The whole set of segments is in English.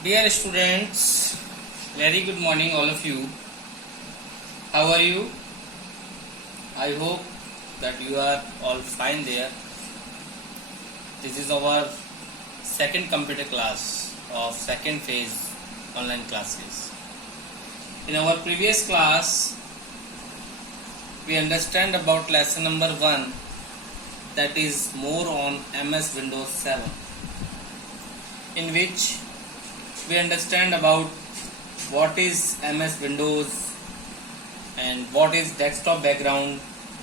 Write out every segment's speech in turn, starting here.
Dear students, very good morning all of you. How are you? I hope that you are all fine there. This is our second computer class of second phase online classes. In our previous class, we understand about lesson number 1, that is more on MS Windows 7, in which we understand about what is MS Windows and what is desktop background,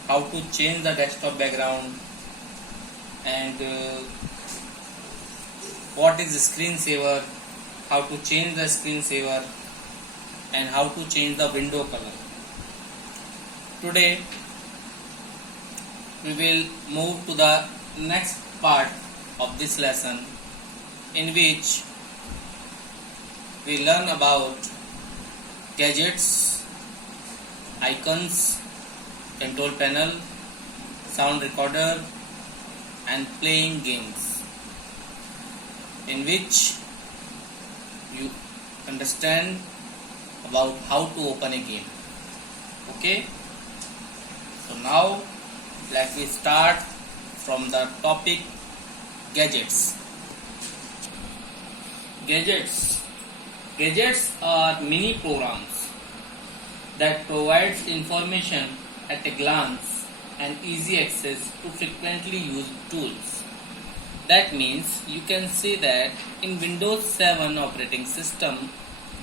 how to change the desktop background, and what is screensaver, how to change the screensaver, and how to change the window color. Today we will move to the next part of this lesson, in which we learn about gadgets, icons, control panel, sound recorder, and playing games, in which you understand about how to open a game. Okay, so now let me start from the topic gadgets. Gadgets are mini programs that provides information at a glance and easy access to frequently used tools. That means you can say that in Windows 7 operating system,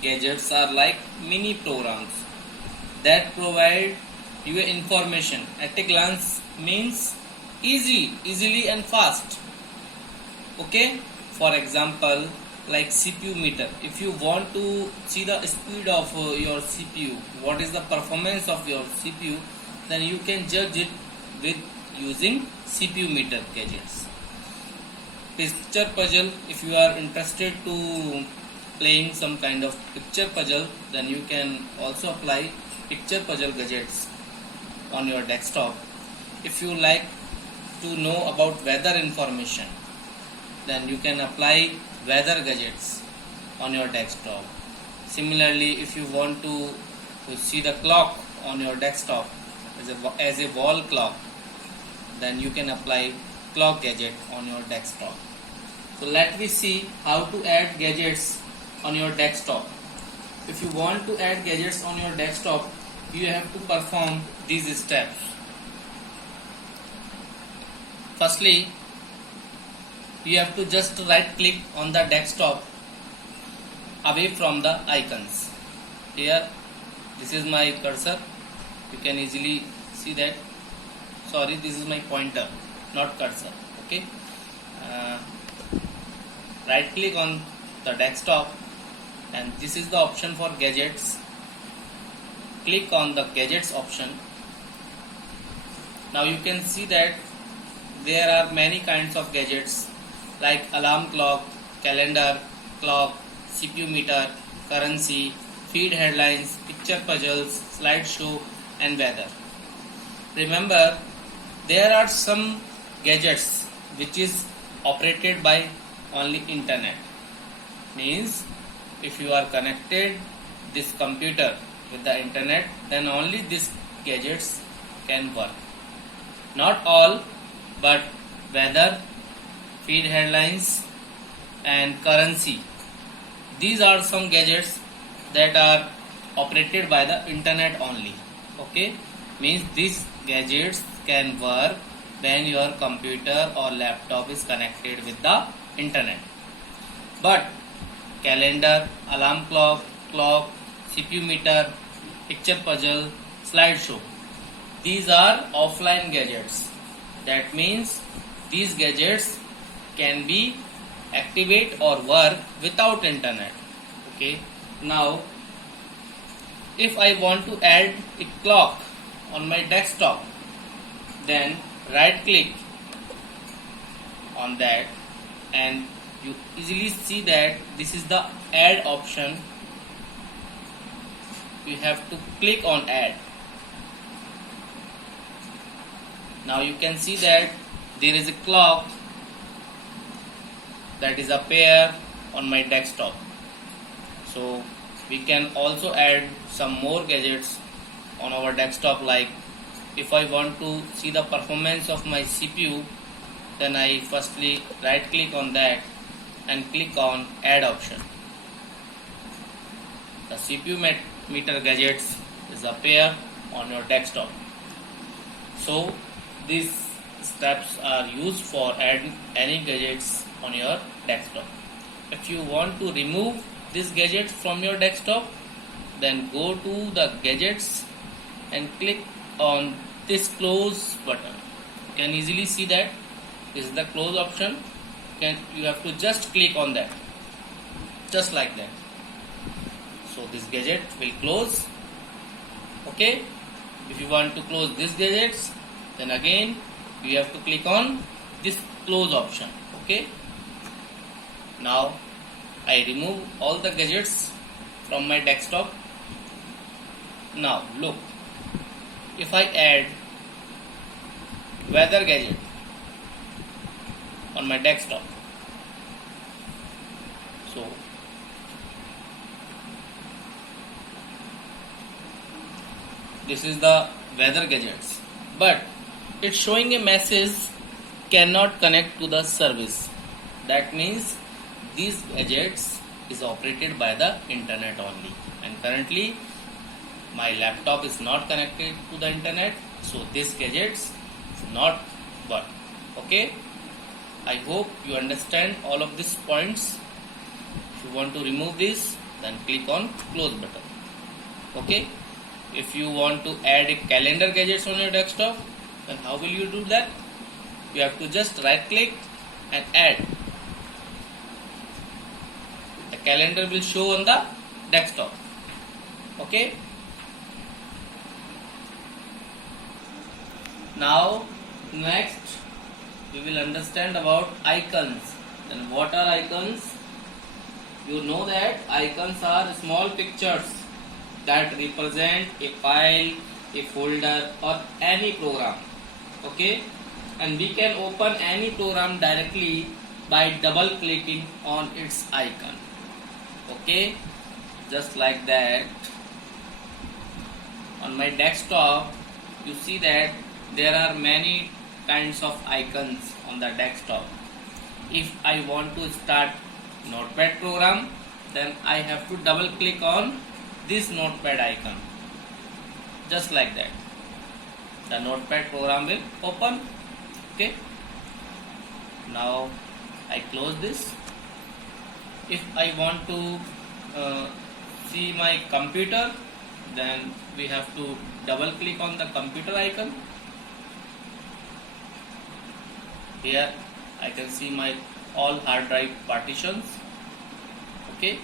gadgets are like mini programs that provide you information at a glance, means easily and fast. Okay, for example, like CPU meter. If you want to see the speed of your CPU, what is the performance of your CPU, then you can judge it with using CPU meter gadgets. Picture puzzle, if you are interested to playing some kind of picture puzzle, then you can also apply picture puzzle gadgets on your desktop. If you like to know about weather information, then you can apply weather gadgets on your desktop. Similarly, if you want to see the clock on your desktop as a wall clock, then you can apply clock gadget on your desktop. So let me see how to add gadgets on your desktop. If you want to add gadgets on your desktop, you have to perform these steps. Firstly, you have to just right click on the desktop away from the icons. Here, this is my cursor. You can easily see that. Sorry, this is my pointer, not cursor. Okay. Right click on the desktop, and this is the option for gadgets. Click on the gadgets option. Now you can see that there are many kinds of gadgets like alarm clock, calendar, clock, CPU meter, currency, feed headlines, picture puzzles, slideshow, and weather. Remember, there are some gadgets which is operated by only internet. Means if you are connected this computer with the internet, then only these gadgets can work. Not all, but weather, feed headlines, and currency. These are some gadgets that are operated by the internet only. Okay, means these gadgets can work when your computer or laptop is connected with the internet. But calendar, alarm clock, CPU meter, picture puzzle, slideshow, these are offline gadgets. That means these gadgets can be activate or work without internet. Okay, now if I want to add a clock on my desktop, then right click on that, and you easily see that this is the add option. You have to click on add. Now you can see that there is a clock that is appear on my desktop. So we can also add some more gadgets on our desktop, like if I want to see the performance of my CPU, then I firstly right click on that and click on add option. The CPU meter gadgets is appear on your desktop. So these steps are used for adding any gadgets on your desktop. If you want to remove this gadget from your desktop, then go to the gadgets and click on this close button. You can easily see that this is the close option. You have to just click on that, just like that. So this gadget will close. Okay. If you want to close these gadgets, then again you have to click on this close option. Okay. Now I remove all the gadgets from my desktop. Now look, if I add weather gadget on my desktop, so this is the weather gadgets, but it's showing a message cannot connect to the service. That means these gadgets is operated by the internet only, and currently my laptop is not connected to the internet, so these gadgets is not work. Okay, I hope you understand all of these points. If you want to remove this, then click on close button. Okay, if you want to add a calendar gadgets on your desktop, then how will you do that? You have to just right click and add. The calendar will show on the desktop. Okay. Now next we will understand about icons. Then what are icons? You know that icons are small pictures that represent a file, a folder or any program. Okay, and we can open any program directly by double clicking on its icon. Okay, just like that. On my desktop you see that there are many kinds of icons on the desktop. If I want to start notepad program, then I have to double click on this notepad icon, just like that. The notepad program will open. Okay, now I close this. If I want to see my computer, then we have to double click on the computer icon. Here I can see my all hard drive partitions. Okay,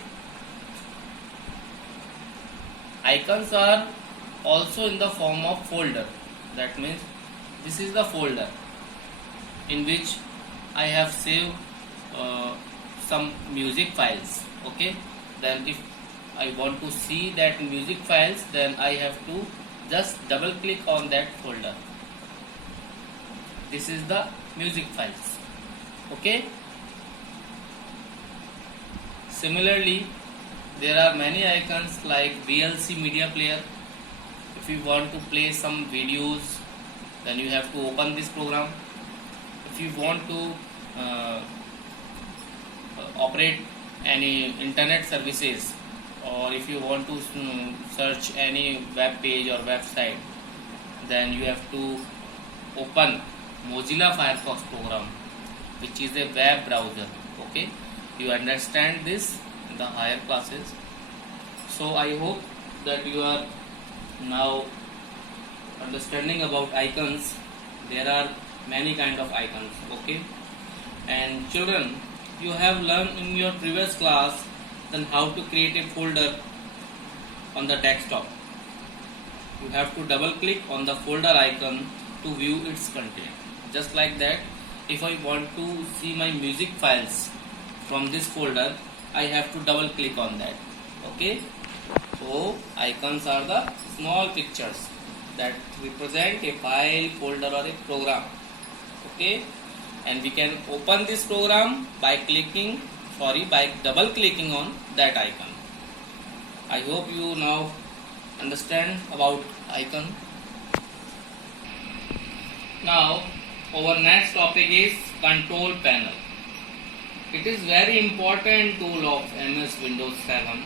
icons are also in the form of folder. That means this is the folder in which I have saved some music files. Okay, then if I want to see that music files, then I have to just double click on that folder. This is the music files. Okay, similarly there are many icons like VLC media player. If you want to play some videos, then you have to open this program. If you want to operate any internet services, or if you want to search any web page or website, then you have to open Mozilla Firefox program, which is a web browser. Okay, you understand this in the higher classes. So I hope that you are now understanding about icons. There are many kind of icons. Okay, and children, you have learned in your previous class then how to create a folder on the desktop. You have to double click on the folder icon to view its content. Just like that, if I want to see my music files from this folder, I have to double click on that. Okay, so icons are the small pictures that represent a file, folder or a program. Okay, and we can open this program by double clicking on that icon. I hope you now understand about icon. Now our next topic is control panel. It is very important tool of MS Windows 7.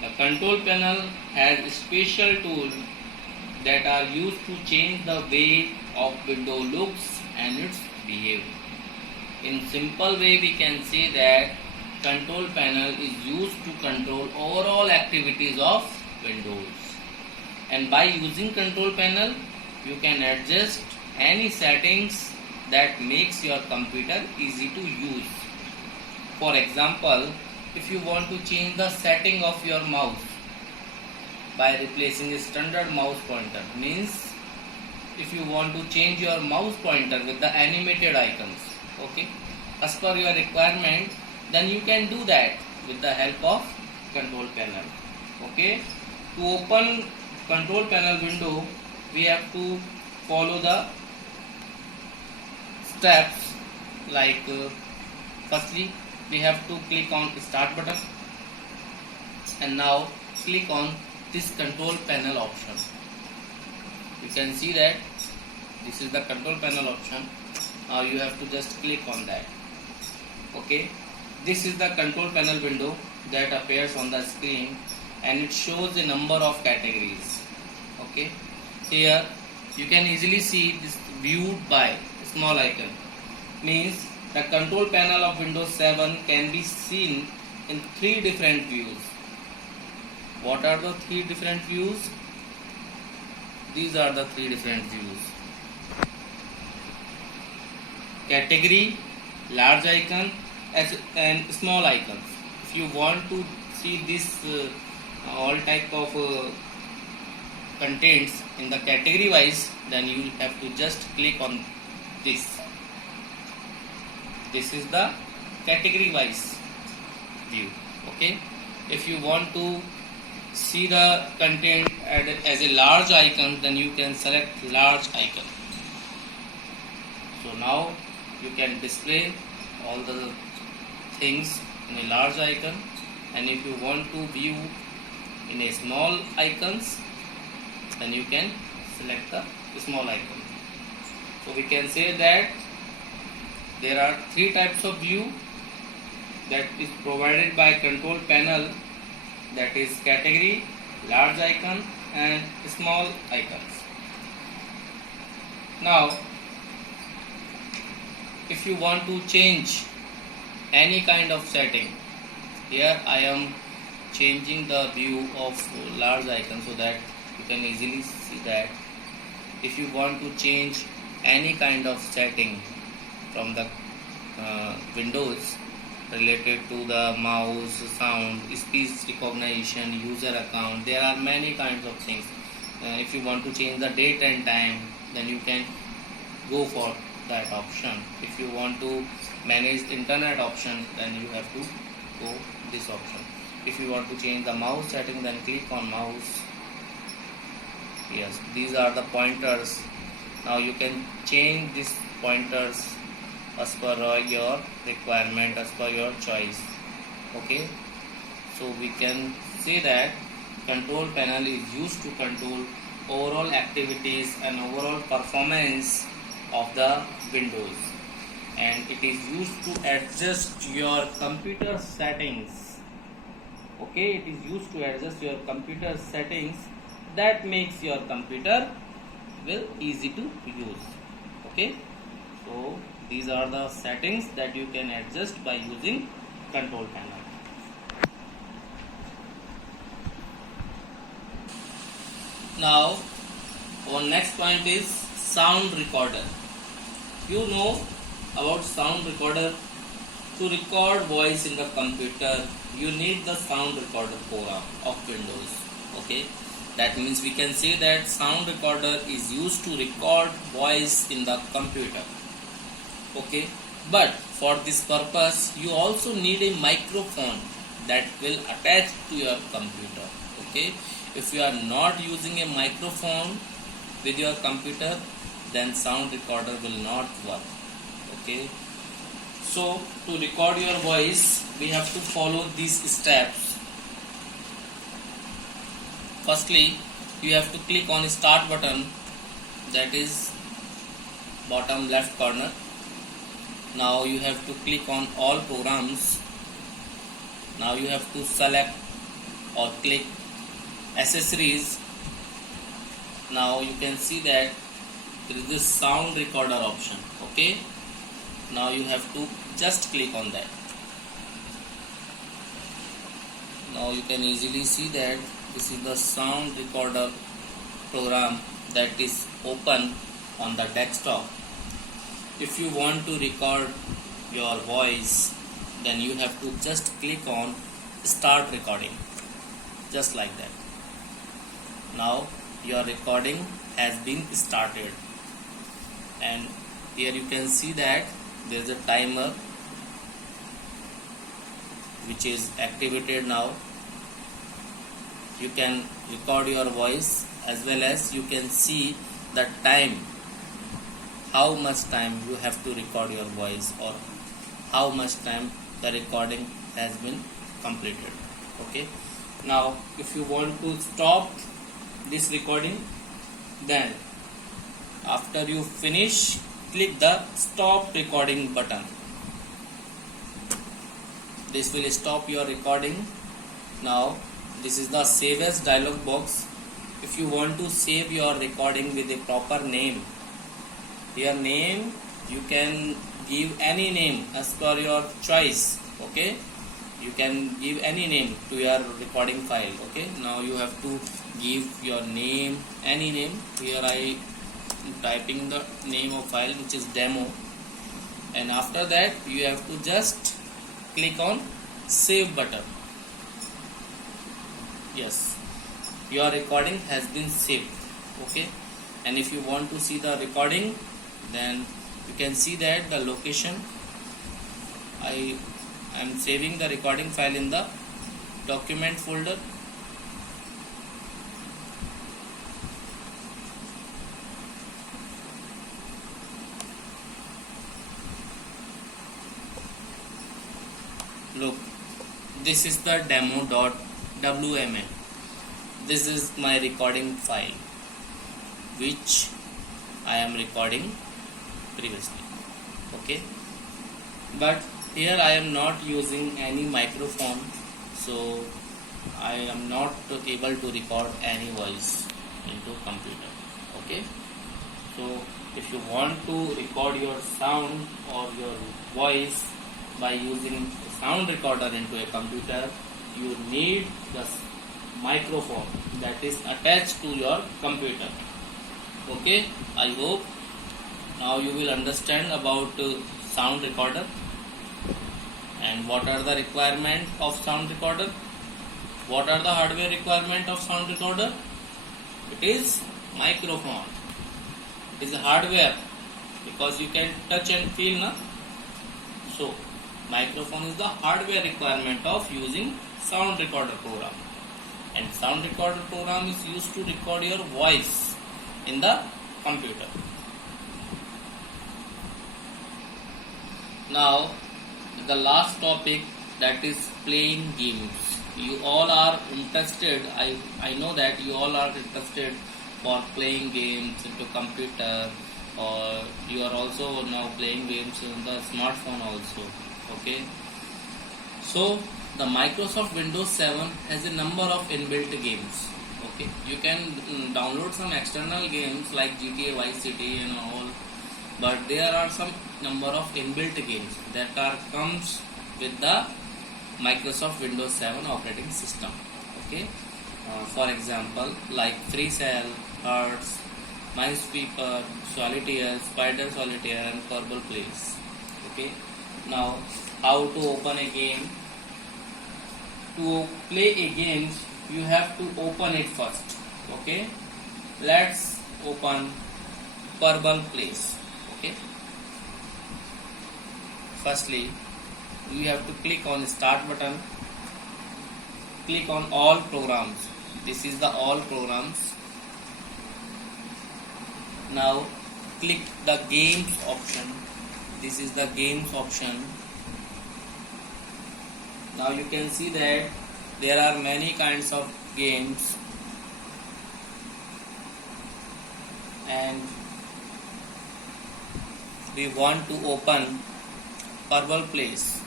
The control panel has special tools that are used to change the way of window looks and its behavior. In simple way we can say that control panel is used to control overall activities of Windows. And by using control panel you can adjust any settings that makes your computer easy to use. For example, if you want to change the setting of your mouse by replacing a standard mouse pointer, means if you want to change your mouse pointer with the animated icons, okay, as per your requirement, then you can do that with the help of control panel. Okay, to open control panel window we have to follow the steps like firstly we have to click on start button and now click on this control panel option. You can see that this is the control panel option. Now you have to just click on that. Okay, this is the control panel window that appears on the screen and it shows a number of categories. Okay, here you can easily see this viewed by small icon, means the control panel of Windows 7 can be seen in 3 different views. What are the 3 different views? These are the 3 different views. Category, large icon and small icons. If you want to see this all type of contents in the category wise, then you will have to just click on this. This is the category wise view. Okay, if you want to see the content as a large icon, then you can select large icon. So now you can display all the things in a large icon, and if you want to view in a small icons, then you can select the small icon. So we can say that there are 3 types of view that is provided by control panel, that is category, large icon and small icons. Now if you want to change any kind of setting, here I am changing the view of large icon so that you can easily see that. If you want to change any kind of setting from the Windows related to the mouse, sound, speech recognition, user account, there are many kinds of things. If you want to change the date and time, then you can go for that option. If you want to manage internet option, then you have to go this option. If you want to change the mouse setting, then click on mouse. Yes, these are the pointers. Now you can change these pointers as per your requirement, as per your choice. Okay, so we can say that control panel is used to control overall activities and overall performance of the Windows, and it is used to adjust your computer settings. Okay, it is used to adjust your computer settings that makes your computer will easy to use. Okay, so these are the settings that you can adjust by using control panel. Now our next point is sound recorder. You know about sound recorder. To record voice in the computer, you need the sound recorder program of Windows. Okay, that means we can say that sound recorder is used to record voice in the computer. Okay, but for this purpose you also need a microphone that will attach to your computer. Okay, if you are not using a microphone with your computer, then sound recorder will not work. Okay, so to record your voice we have to follow these steps. firstly you have to click on start button, that is bottom left corner. Now you have to click on all programs. Now you have to select or click accessories. Now you can see that there is this sound recorder option. Okay, now you have to just click on that. Now you can easily see that this is the sound recorder program that is open on the desktop. If you want to record your voice, then you have to just click on start recording, just like that. Now your recording has been started, and here you can see that there is a timer which is activated now. You can record your voice as well as you can see the time, how much time you have to record your voice or how much time the recording has been completed. Okay, now if you want to stop this recording, then after you finish, click the stop recording button. This will stop your recording. Now this is the save as dialog box. If you want to save your recording with a proper name, your name you can give any name as per your choice. Okay, you can give any name to your recording file. Okay, now you have to give your name, any name. Here I am typing the name of file, which is demo, and after that you have to just click on save button. Yes, your recording has been saved. Okay, and if you want to see the recording, then you can see that the location. I am saving the recording file in the document folder. Look, this is the demo.wml. This is my recording file which I am recording previously. Okay, but here I am not using any microphone, so I am not able to record any voice into computer. Okay, so if you want to record your sound or your voice by using a sound recorder into a computer, you need the microphone that is attached to your computer. Okay, I hope now you will understand about sound recorder and what are the requirement of sound recorder. What are the hardware requirement of sound recorder? It is microphone. It is hardware because you can touch and feel, na? So microphone is the hardware requirement of using sound recorder program, and sound recorder program is used to record your voice in the computer. Now the last topic, that is playing games. You all are interested, I know that you all are interested for playing games into computer, or you are also now playing games in the smartphone also. Okay, so the Microsoft Windows 7 has a number of inbuilt games. Okay, you can download some external games like GTA Vice City and all, but there are some number of inbuilt games that comes with the Microsoft Windows 7 operating system. Okay, for example, like Free Cell, Hearts, Minesweeper, Solitaire, Spider Solitaire, and Kerbal Plays. Okay, now how to open a game? To play a game, you have to open it first. Okay, let's open Kerbal Plays. Okay, firstly you have to click on start button, click on all programs. This is the all programs. Now click the games option. This is the games option. Now you can see that there are many kinds of games and we want to open Purple Place,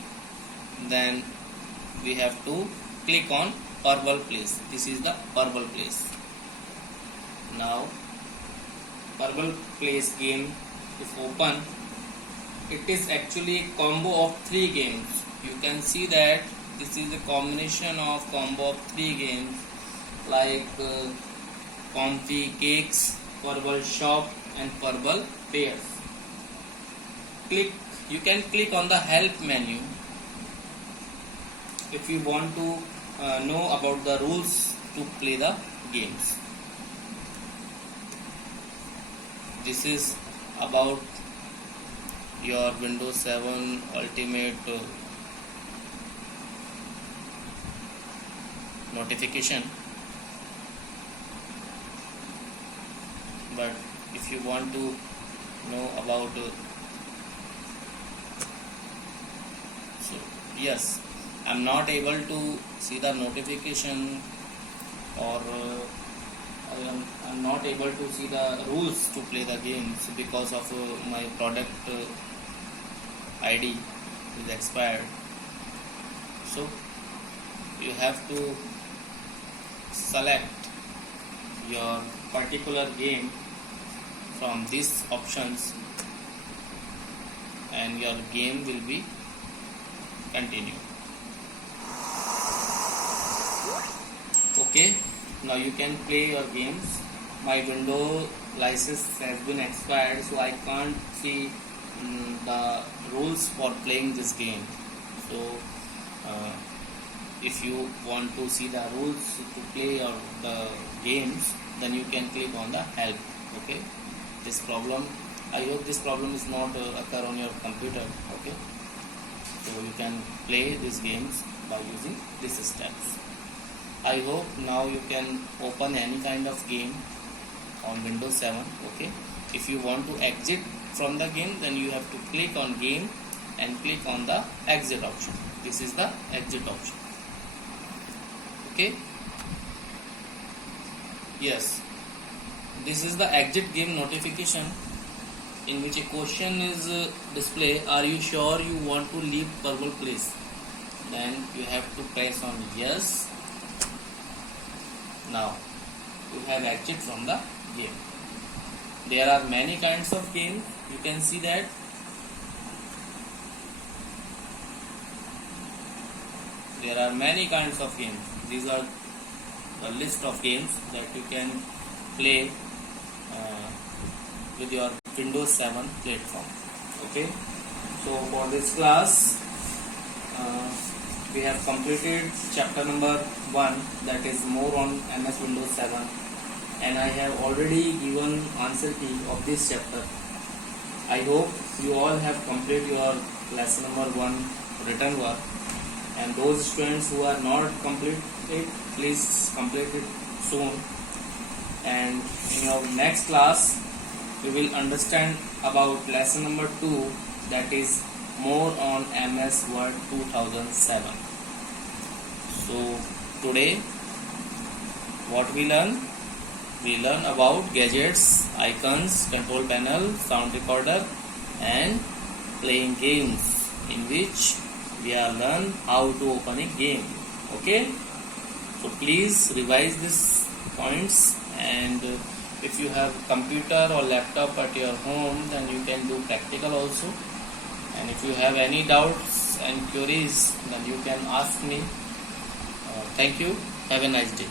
then we have to click on Purple Place. This is the Purple Place. Now Purple Place game is open. It is actually a combo of 3 games. You can see that this is a combination of combo of 3 games like Comfy Cakes, Purple Shop and Purple Pairs. You can click on the help menu if you want to know about the rules to play the games. This is about your Windows 7 Ultimate notification. But if you want to know about so yes, I'm not able to see the notification, or I'm not able to see the rules to play the games because of my product ID is expired. So you have to select your particular game from these options and your game will be continued. Okay, now you can play your games. My Windows license has been expired, so I can't see the rules for playing this game. So if you want to see the rules to play the games, then you can click on the help. Okay, this problem, I hope this problem is not occur on your computer. Okay, so you can play these games by using these steps. I hope now you can open any kind of game on Windows 7. Okay, if you want to exit from the game, then you have to click on game and click on the exit option. This is the exit option. Okay, yes, this is the exit game notification, in which a question is displayed. Are you sure you want to leave Purple Place? Then you have to press on yes. Now you have exit from the game. There are many kinds of games. You can see that there are many kinds of games. These are the list of games that you can play with your Windows 7 platform. Okay, so for this class we have completed chapter number 1, that is more on MS Windows 7, and I have already given answer key of this chapter. I hope you all have completed your lesson number 1 written work, and those students who are not completed, please complete it soon. And in your next class we will understand about lesson number 2, that is more on MS Word 2007. So today what we learn? We learn about gadgets, icons, control panel, sound recorder and playing games, in which we are learn how to open a game. Okay, so please revise these points, and if you have computer or laptop at your home, then you can do practical also. And if you have any doubts and queries, then you can ask me. Thank you. Have a nice day.